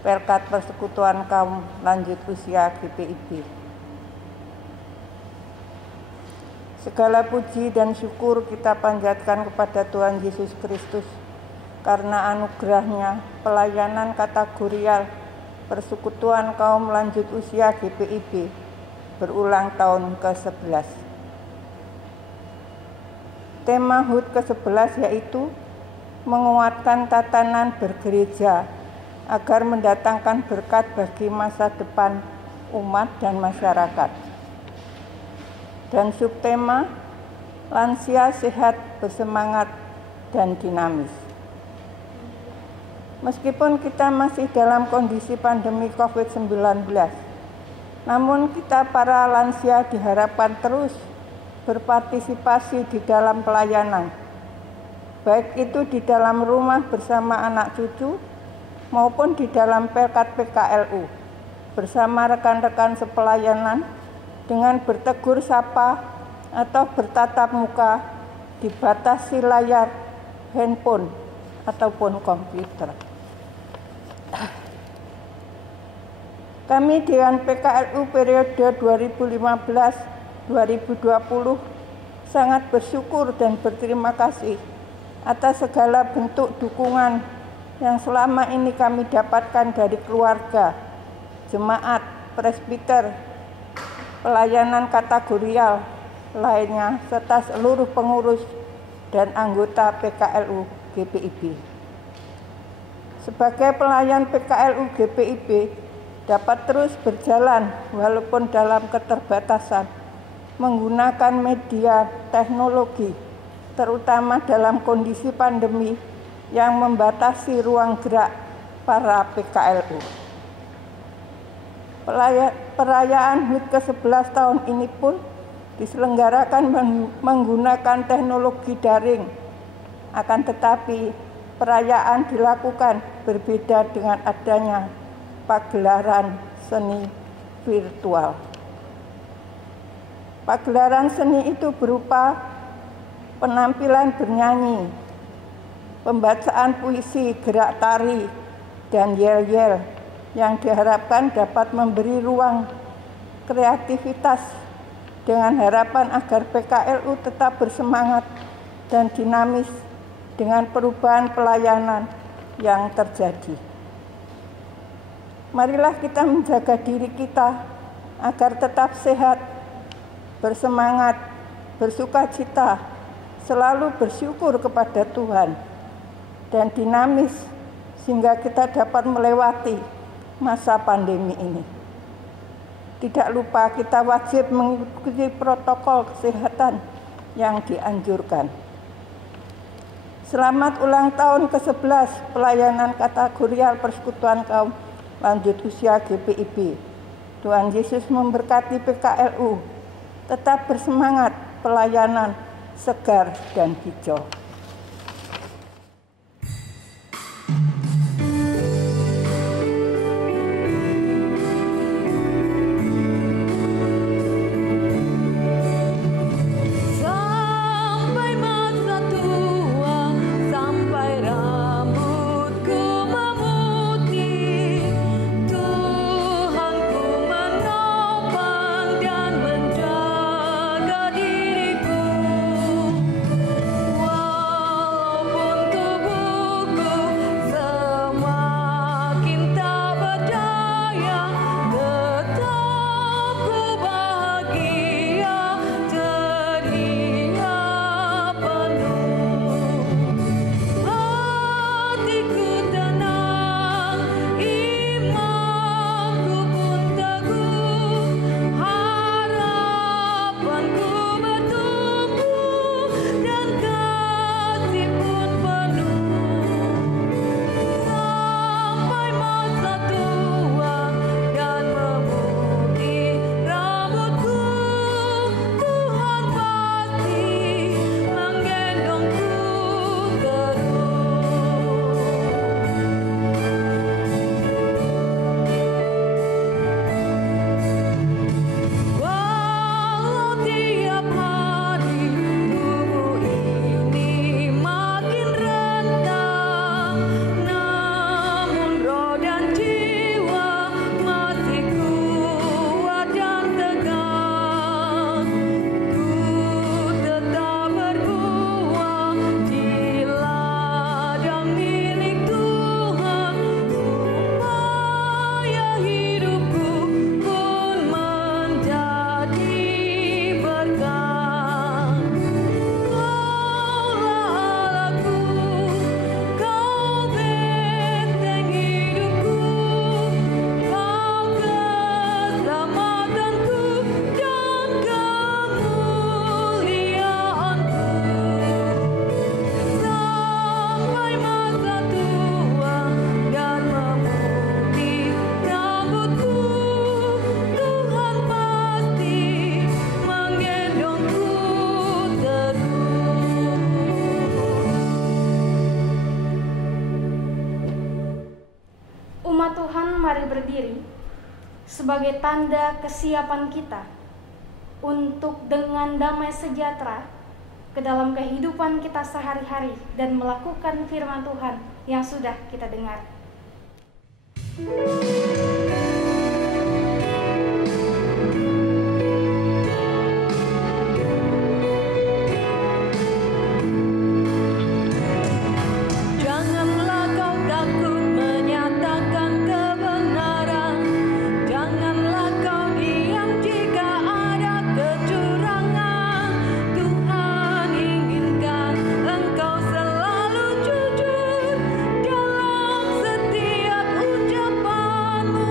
Perkat Persekutuan Kaum Lanjut Usia GPIB. Segala puji dan syukur kita panjatkan kepada Tuhan Yesus Kristus karena anugerahnya pelayanan kategorial Persekutuan Kaum Lanjut Usia GPIB berulang tahun ke-11. Tema HUT ke-11 yaitu menguatkan tatanan bergereja agar mendatangkan berkat bagi masa depan umat dan masyarakat. Dan subtema lansia sehat, bersemangat, dan dinamis. Meskipun kita masih dalam kondisi pandemi COVID-19, namun kita para lansia diharapkan terus berpartisipasi di dalam pelayanan, baik itu di dalam rumah bersama anak cucu maupun di dalam Perkat PKLU bersama rekan-rekan sepelayanan dengan bertegur sapa atau bertatap muka dibatasi layar handphone ataupun komputer. Kami Dewan PKLU periode 2015-2020 sangat bersyukur dan berterima kasih atas segala bentuk dukungan yang selama ini kami dapatkan dari keluarga, jemaat, presbiter, pelayanan kategorial lainnya, serta seluruh pengurus dan anggota PKLU GPIB. Sebagai pelayan PKLU GPIB dapat terus berjalan walaupun dalam keterbatasan menggunakan media teknologi, terutama dalam kondisi pandemi yang membatasi ruang gerak para PKLU. Perayaan HUT ke-11 tahun ini pun diselenggarakan menggunakan teknologi daring. Akan tetapi perayaan dilakukan berbeda dengan adanya pagelaran seni virtual. Pagelaran seni itu berupa penampilan bernyanyi, pembacaan puisi, gerak tari, dan yel-yel yang diharapkan dapat memberi ruang kreativitas dengan harapan agar PKLU tetap bersemangat dan dinamis dengan perubahan pelayanan yang terjadi. Marilah kita menjaga diri kita agar tetap sehat, bersemangat, bersukacita, selalu bersyukur kepada Tuhan, dan dinamis sehingga kita dapat melewati masa pandemi ini. Tidak lupa kita wajib mengikuti protokol kesehatan yang dianjurkan. Selamat ulang tahun ke-11 pelayanan kategorial Persekutuan Kaum Lanjut Usia GPIB. Tuhan Yesus memberkati PKLU. Tetap bersemangat pelayanan segar dan hijau. Mari berdiri sebagai tanda kesiapan kita untuk dengan damai sejahtera ke dalam kehidupan kita sehari-hari dan melakukan firman Tuhan yang sudah kita dengar. Janganlah kau takut menyatakan kebenaran, janganlah kau diam jika ada kecurangan. Tuhan inginkan engkau selalu jujur dalam setiap ucapanmu,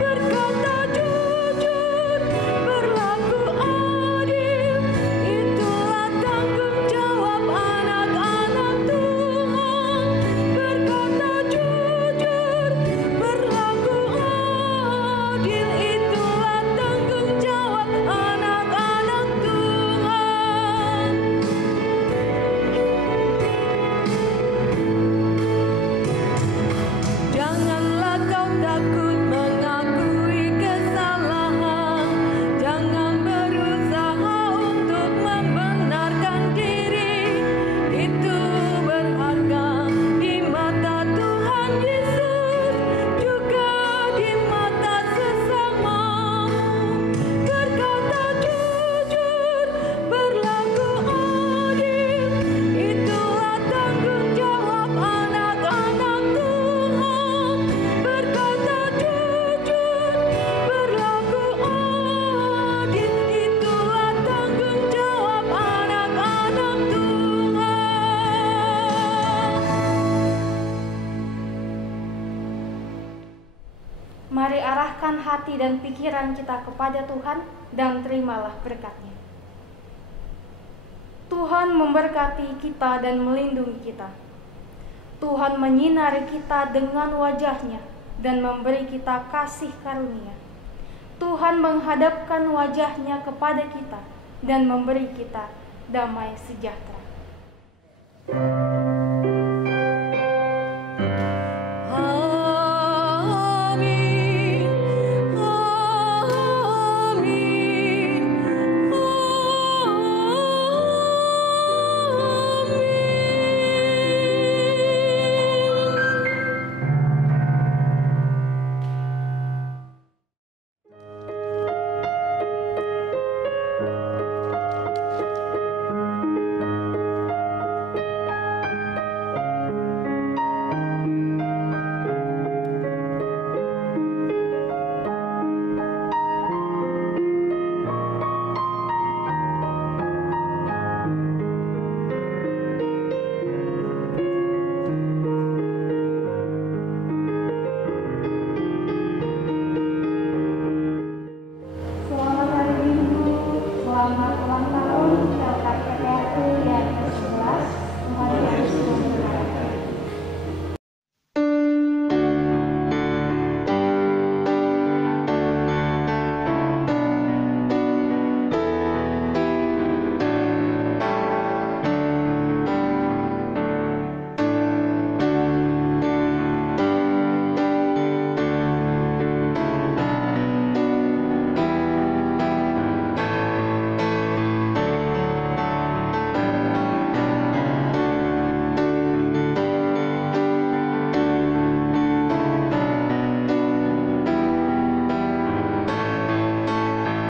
berkata jujur, berlaku adil, itulah tanggung jawab anak-anak Tuhan. Berkata jujur, berlaku adil, itulah tanggung jawab anak-anak Tuhan. Janganlah kau takut mengakui kesalahan, jangan berusaha untuk membenarkan diri, itu berharga di mata Tuhan Yesus, juga di mata sesamamu. Berkata jujur, berlaku adil, itulah tanggung jawab anak-anak Tuhan. Berkata jujur, berlaku adil, itulah tanggung jawab anak-anak Tuhan. Mari arahkan hati dan pikiran kita kepada Tuhan dan terimalah berkat-Nya. Tuhan memberkati kita dan melindungi kita. Tuhan menyinari kita dengan wajah-Nya dan memberi kita kasih karunia. Tuhan menghadapkan wajah-Nya kepada kita dan memberi kita damai sejahtera.